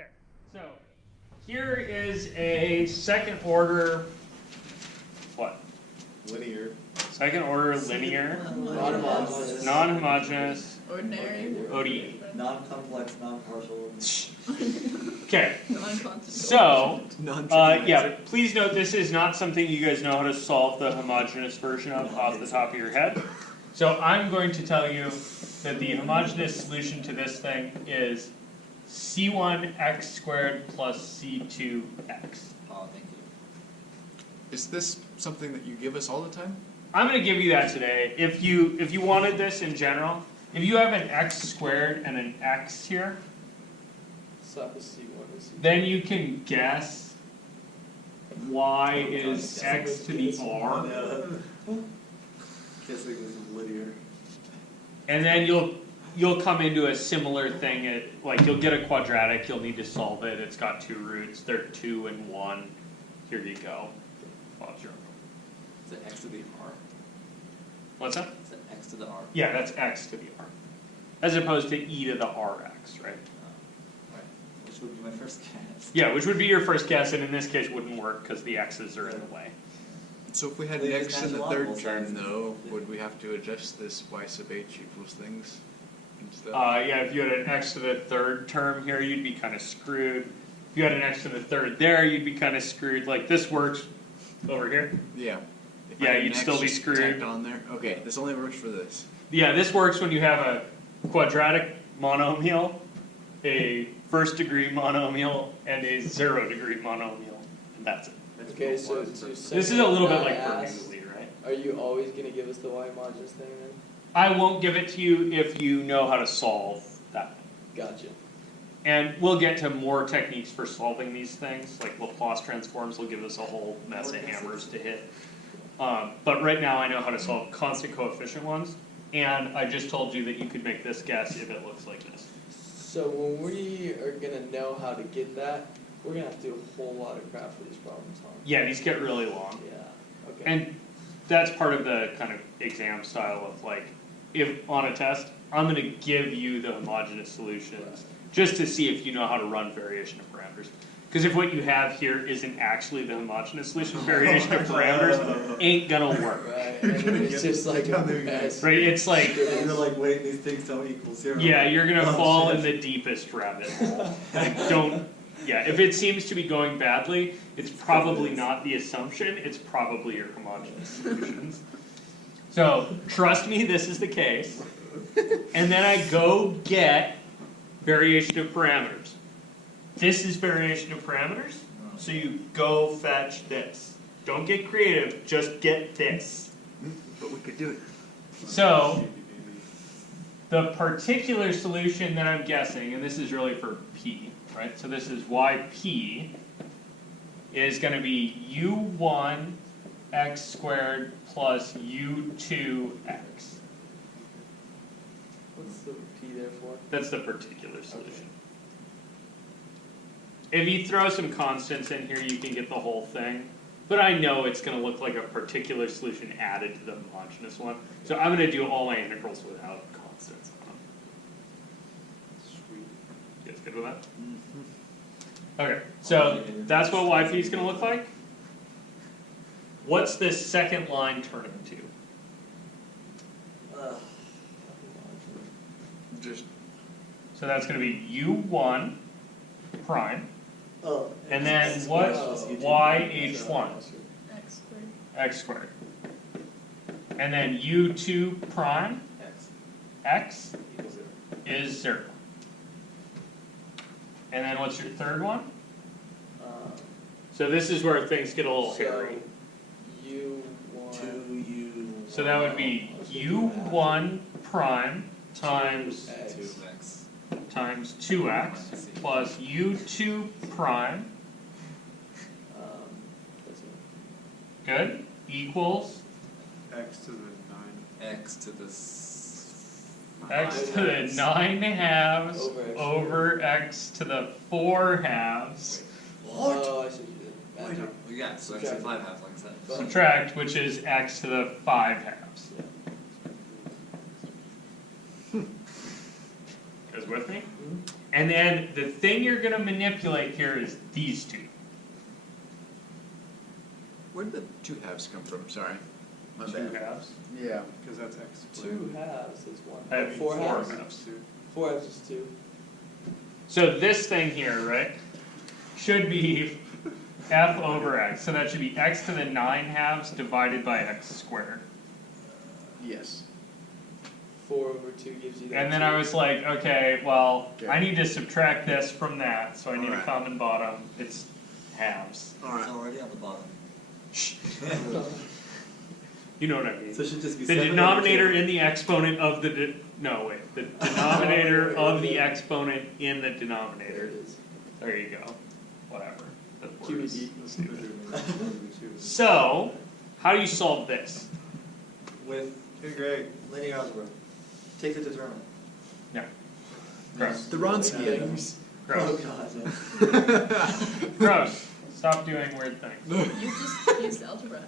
Okay, so here is a second order, what? Linear. Second order linear, Non-homogeneous. non-homogeneous, Ordinary. ODE. Non-complex, non-partial. Okay, Non-constant. so, yeah, please note this is not something you guys know how to solve the homogeneous version of off the top of your head. So I'm going to tell you that the homogeneous solution to this thing is C1x squared plus C2x. Oh, thank you. Is this something that you give us all the time? I'm going to give you that today. If you wanted this in general, if you have an x squared and an x here, Slap a C1 and C2. then you can guess y is x to the r, Guessing this is linear. and then you'll come into a similar thing. Like you'll get a quadratic, you'll need to solve it. It's got two roots. They're 2 and 1. Here you go. Bob's your uncle. Is it x to the r? What's that? Is it x to the r? Yeah, that's x to the r, as opposed to e to the rx, right? Right. Which would be my first guess. Yeah, which would be your first guess, and in this case wouldn't work because the x's are in the way. So if we had They the just x in the natural third animals, term right? though, would we have to adjust this y sub h equals things and stuff? Yeah, if you had an x to the third term here, you'd be kind of screwed. If you had an x to the third there, you'd be kind of screwed. Like this works over here. Yeah. If Yeah, I had you'd an still x be just screwed. tacked on there. Okay, this only works for this. Yeah, this works when you have a quadratic monomial, a first degree monomial, and a 0 degree monomial, and that's it. Okay, so This is a little bit like Bernoulli, right? Are you always going to give us the y homogeneous thing then? I won't give it to you if you know how to solve that. Gotcha. And we'll get to more techniques for solving these things, like Laplace transforms will give us a whole mess of hammers to hit. But right now I know how to solve constant coefficient ones, and I just told you that you could make this guess if it looks like this. So when we are going to know how to get that, we're going to have to do a whole lot of crap for these problems, huh? Yeah, these get really long. Yeah, okay. And that's part of the kind of exam style of like, if on a test, I'm going to give you the homogeneous solutions just to see if you know how to run variation of parameters. Because if what you have here isn't actually the homogeneous solution, variation of parameters ain't gonna work. Right, and then it's just like a mess. Right? It's like, You're like, wait, these things don't equal 0. yeah, you're gonna Oh, fall shit. in the deepest rabbit hole. Like, don't, yeah, if it seems to be going badly, it's probably not the assumption, it's probably your homogeneous solutions. So, trust me, this is the case. And then I go get variation of parameters. This is variation of parameters, so you go fetch this. Don't get creative, just get this. But we could do it. So, the particular solution that I'm guessing, and this is really for P, right? So this is yp is going to be u1 x squared plus u2 x. What's the P there for? That's the particular solution. If you throw some constants in here, you can get the whole thing. But I know it's going to look like a particular solution added to the homogeneous one. So I'm going to do all my integrals without constants on them. Sweet. You guys good with that? Okay, so that's what yp is going to look like. What's this second line turn into? Just So that's going to be u1 prime, Oh, and then x what's squared plus yh1? X squared. X squared. And then u2 prime, x equals 0. is 0. And then what's your third one? So this is where things get a little hairy. U1. 2u. So that would be u1 prime times X. 2x. times 2x plus u2 prime, That's it. good, equals X to the 9. X to the x to the 9 halves Over x. over x to the 4 halves, Oh, I see what you did. Magic. Yeah, so x to the 5 halves, like I said. But- subtract, which is x to the 5 halves. Yeah. You guys with me? And then the thing you're gonna manipulate here is these two. Where did the 2 halves come from? Sorry. My Two bad. halves. Yeah. Because that's X Two halves is one. I mean, Four halves. Two. 4 halves is 2. So this thing here, right, should be f over x. So that should be x to the 9 halves divided by x squared. Yes. 4 over 2 gives you that. And then 2. I was like, okay, well, Okay. I need to subtract this from that, so I need a Alright. common bottom. It's halves. It's already on the bottom. You know what I mean. So it should just be The 7 over denominator 2. in the exponent of the, no wait, the denominator of the exponent in the There denominator. it is. There you go. Whatever. That works. QED. Stupid. So, how do you solve this? With Hey, Greg. linear algebra. Take the determinant. Gross. The Wronskian. Oh Gross. god. Gross. Stop doing weird things. You just used algebra.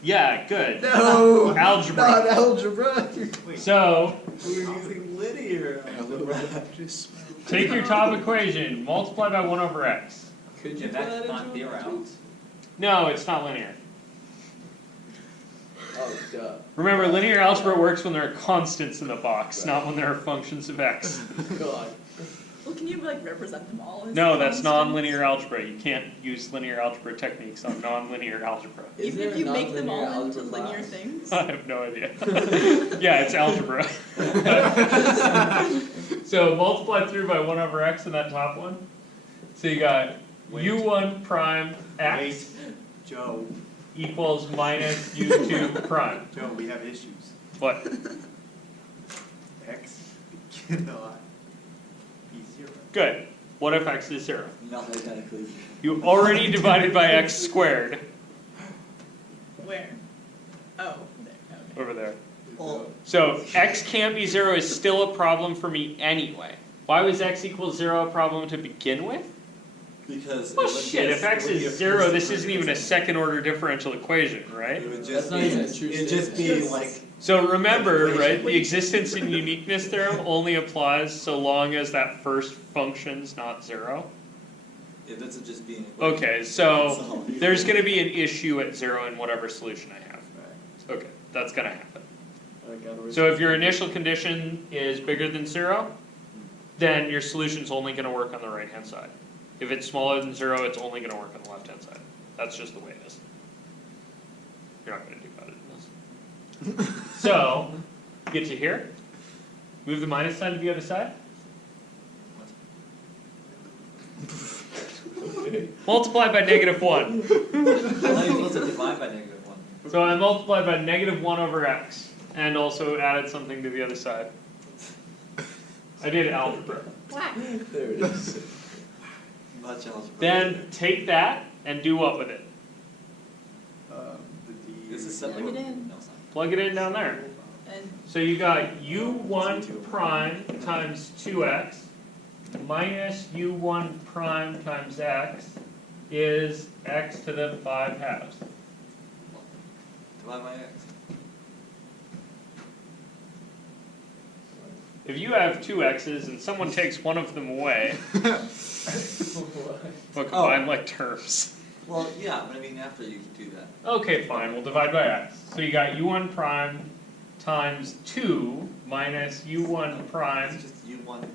Yeah, good. No! Algebra. Not algebra! So, We were using linear algebra. Just take your top equation, multiply by 1 over x. Could you Yeah, put that's that into not a zero. tweet? No, it's not linear. Oh, duh. Remember, linear algebra works when there are constants in the box, not when there are functions of x. God. Well, can you like represent them all? As No, that's constants? nonlinear algebra. You can't use linear algebra techniques on nonlinear algebra. Is Even there if a you make them all nonlinear into algebra linear class? things. I have no idea. Yeah, it's algebra. So multiply through by 1 over x in that top one. So you got Wait. u1 prime x Wait, Joe, equals minus u2 prime. Joe, we have issues. What? X cannot be 0. Good. What if x is 0? Mathematically. You already divided by x squared Where? Oh, there. Okay. over there. Well, So x can't be 0 is still a problem for me anyway. Why was x equals 0 a problem to begin with? because. Well it would shit, be if a- x it would be is a 0, first this isn't degree even a example. second order differential equation, right? It would That's just not be, even a true it'd just be statement. like, So remember, right, the Wait. existence and uniqueness theorem only applies so long as that first function's not 0. it doesn't just be an equation. Okay, so So- there's gonna be an issue at 0 in whatever solution I have. Right. Okay, that's gonna happen. I got So if your initial condition is bigger than 0, then your solution's only gonna work on the right hand side. If it's smaller than 0, it's only gonna work on the left hand side. That's just the way it is. You're not gonna do better than this. So, get to here, move the minus sign to the other side, multiply by -1. Well, now you're supposed to divide by -1. So I multiplied by -1 over x, and also added something to the other side. I did algebra. Whack. There it is. Much algebra. Then take that and do what with it? The D. This is Plug separate. it in. No, it's not. Plug it in down there. And So you got u1 prime times 2x minus u1 prime times x is x to the 5 halves. Divide by x. If you have 2 x's and someone takes one of them away, we'll combine like terms. Well, yeah, but I mean after you do that. Okay, fine, we'll divide by x. So you got u1 prime times 2 minus u1 prime, It's just u1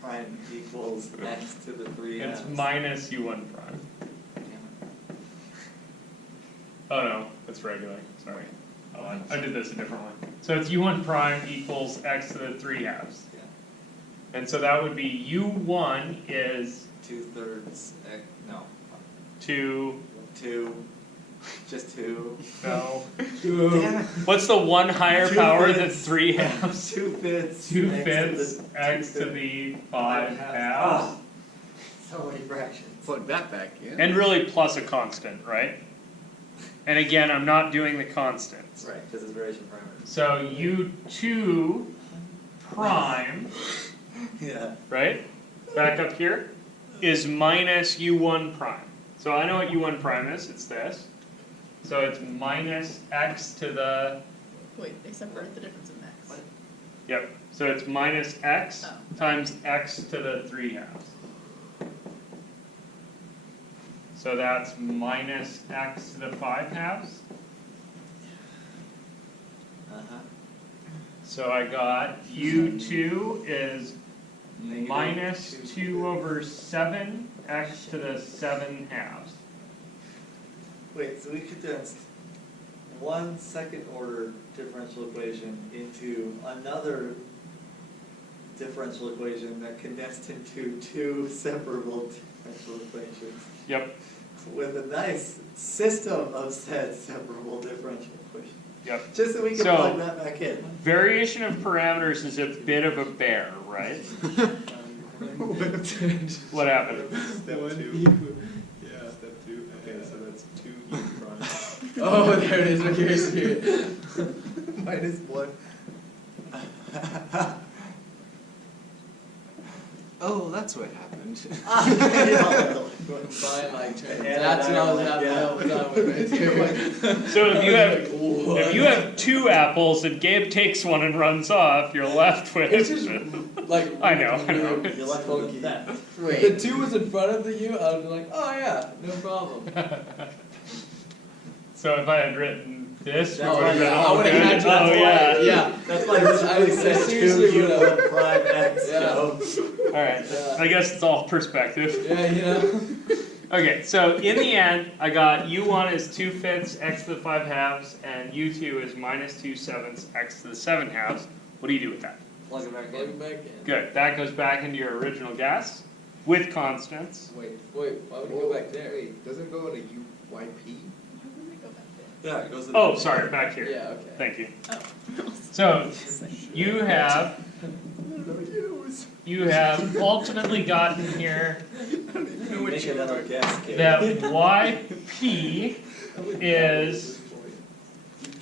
prime equals x to the 3 it's halves. minus u1 prime. Damn it. Oh no, it's regular, sorry. Oh, I did this a different way. So it's u1 prime equals x to the 3 halves. Yeah. And so that would be u1 is 2/3 x, no, 2, 2, just 2. no. Damn it. What's the one higher 2 power than fifths. 3 halves? 2/5. 2 fifths x to the 5 halves. Ah, so many fractions. plug that back in. And really plus a constant, right? And again, I'm not doing the constants. Right, because it's variation parameters. So u2 prime, Yeah. right? Back up here, is minus u1 prime. So I know what u1 prime is, it's this. So it's minus x to the, wait, they separate the difference in x. What? Yep, so it's minus x Oh. times x to the 3 halves. So that's minus x to the 5 halves. Uh-huh. So I got u2 is Negative minus 2 over 7 x to the 7 halves. Wait, so we condensed one second order differential equation into another differential equation that condensed into two separable differential equations Yep, with a nice system of said separable differential equations. yep. Just so we can So- plug that back in. Variation of parameters is a bit of a bear, right? What happened? Step two. Yeah, step two. Okay, so that's 2e prime. Oh, there it is, right here. Minus one. Oh, that's what happened. Combine like terms. Yeah, That's what I was yeah. having help done with right here. So What? if you have 2 apples and Gabe takes one and runs off, you're left with. It's just like I know. really You're left with funky. that. The 2 was in front of the U, I would be like, oh yeah, no problem. So if I had written this, it That's would why- have been yeah, all I would've good. had to- Oh, yeah. Yeah. That's why this I really says seriously 2 would've- u prime x, Yeah. Joe. Alright, Yeah. I guess it's all perspective. Yeah, you know. Okay, so in the end, I got u1 is 2/5 x to the 5 halves, and u2 is minus 2/7 x to the 7 halves. What do you do with that? Plug it back Plug in. it back in. Good, that goes back into your original gas with constants. Wait, why would you go back there? Wait, doesn't it go into UYP? Why wouldn't it go back Yeah, it goes in. Oh, sorry, back here. Yeah, okay. Thank you. there? Oh. So, you have ultimately gotten here Make another gas cave. that yp is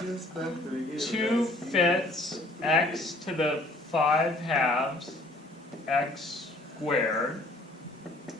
Just factor you, 2/5 x to the 5 halves x squared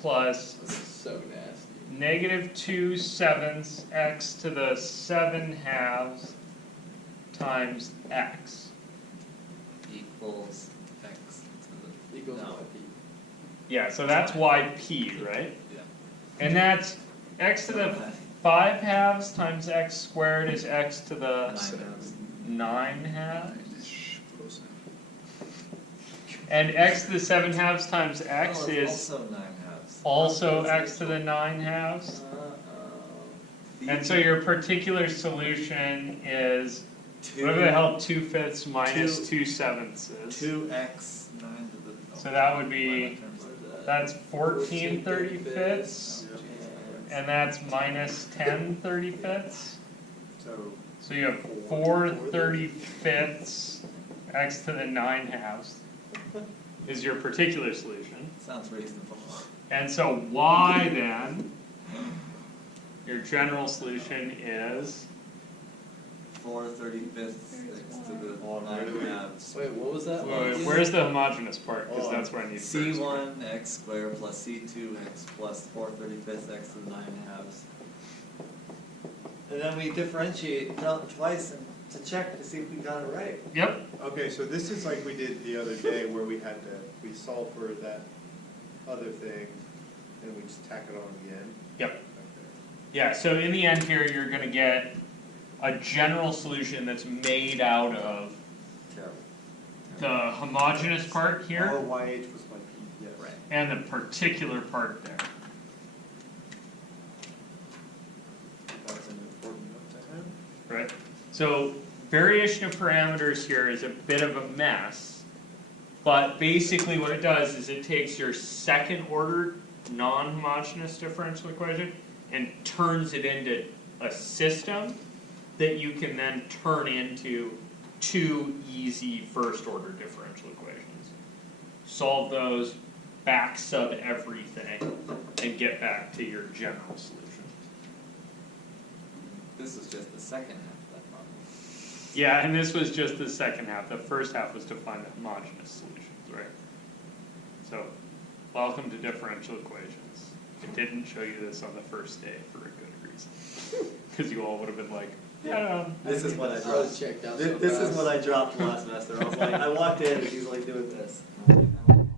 plus So nasty. negative 2/7 x to the 7 halves times x. Equals x to the. Equals No. YP. Yeah, so that's yp, right? Yeah. And that's x to the 5 halves times x squared is x to the 9 halves. Close And x to the 7 halves times x Oh, it's is also 9 halves. also x to the 9 halves. And so your particular solution is whatever the hell 2/5 minus 2/7 is. 2x 9 to the. So that would be- What terms are that? That's 14 35ths, and that's minus 10 35ths. So, So you have 4 35ths x to the 9 halves is your particular solution. Sounds reasonable. And so y then, your general solution is 4/35ths x to the 9 halves. Wait, what was that? where's the homogeneous part? Because that's where I need first. C1 x squared plus C2 x plus 4/35ths x to the 9 halves. And then we differentiate twice and to check to see if we got it right. Yep. okay, so this is like we did the other day where we solved for that other thing, and we just tack it on again. Yep. Okay. Yeah, so in the end here, you're gonna get a general solution that's made out of Terrible. the homogeneous part here Oh, YH was my P, yes. Right. and the particular part there. That's an important note to have. Right? So variation of parameters here is a bit of a mess, but basically what it does is it takes your second order non-homogeneous differential equation and turns it into a system that you can then turn into two easy first order differential equations. Solve those, back sub everything, and get back to your general solution. This is just the second half of that problem. Yeah, and this was just the second half. The first half was to find the homogeneous solutions, right? So, welcome to differential equations. I didn't show you this on the first day for a good reason. Because you all would have been like, This is what I I dropped. was checked out so This is fast. what I dropped last semester. I was like, I walked in and he's like doing this. I'm like, I don't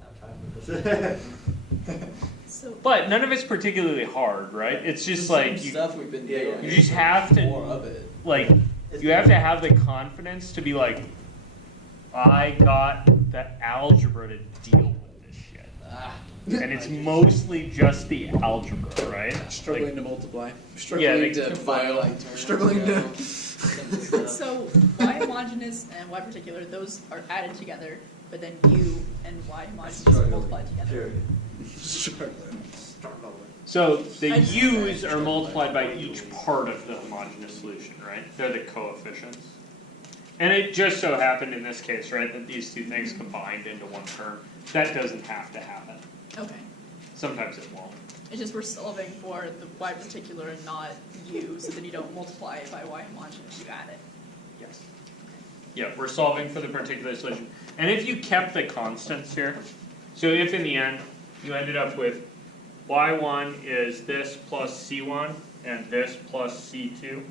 have time for this. So, But none of it's particularly hard, right? It's just The same like you, stuff we've been Yeah, doing. you just have to- More of it. like you have to have the confidence to be like, I got the algebra to deal with this shit. Ah. And it's mostly just the algebra, right? Struggling to multiply. Yeah, Struggling they- to file. Like turn Struggling to. so y homogeneous and y particular, those are added together, but then u and y homogeneous are multiplied together. Period. Struggling. So the I just- u's are multiplied by each part of the homogeneous solution, right? They're the coefficients. And it just so happened in this case, right, that these two things combined into one term. That doesn't have to happen. Okay. Sometimes it won't. It's just we're solving for the y particular and not u, so then you don't multiply it by y homogeneous, you add it. Yes. Yeah, we're solving for the particular solution. And if you kept the constants here, so if in the end you ended up with y1 is this plus c1 and this plus c2. You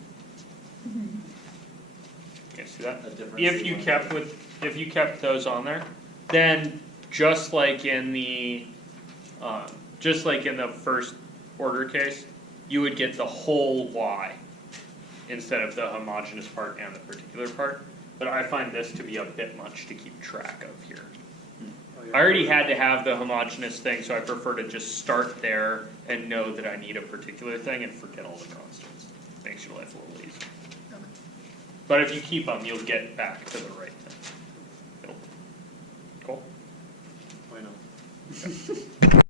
guys see that? A different If you C1. kept those on there, then just like in the first order case, you would get the whole y instead of the homogeneous part and the particular part. But I find this to be a bit much to keep track of here. I already had to have the homogeneous thing, so I prefer to just start there and know that I need a particular thing and forget all the constants. Makes your life a little easier. Okay. But if you keep them, you'll get back to the right thing. Cool? Why not?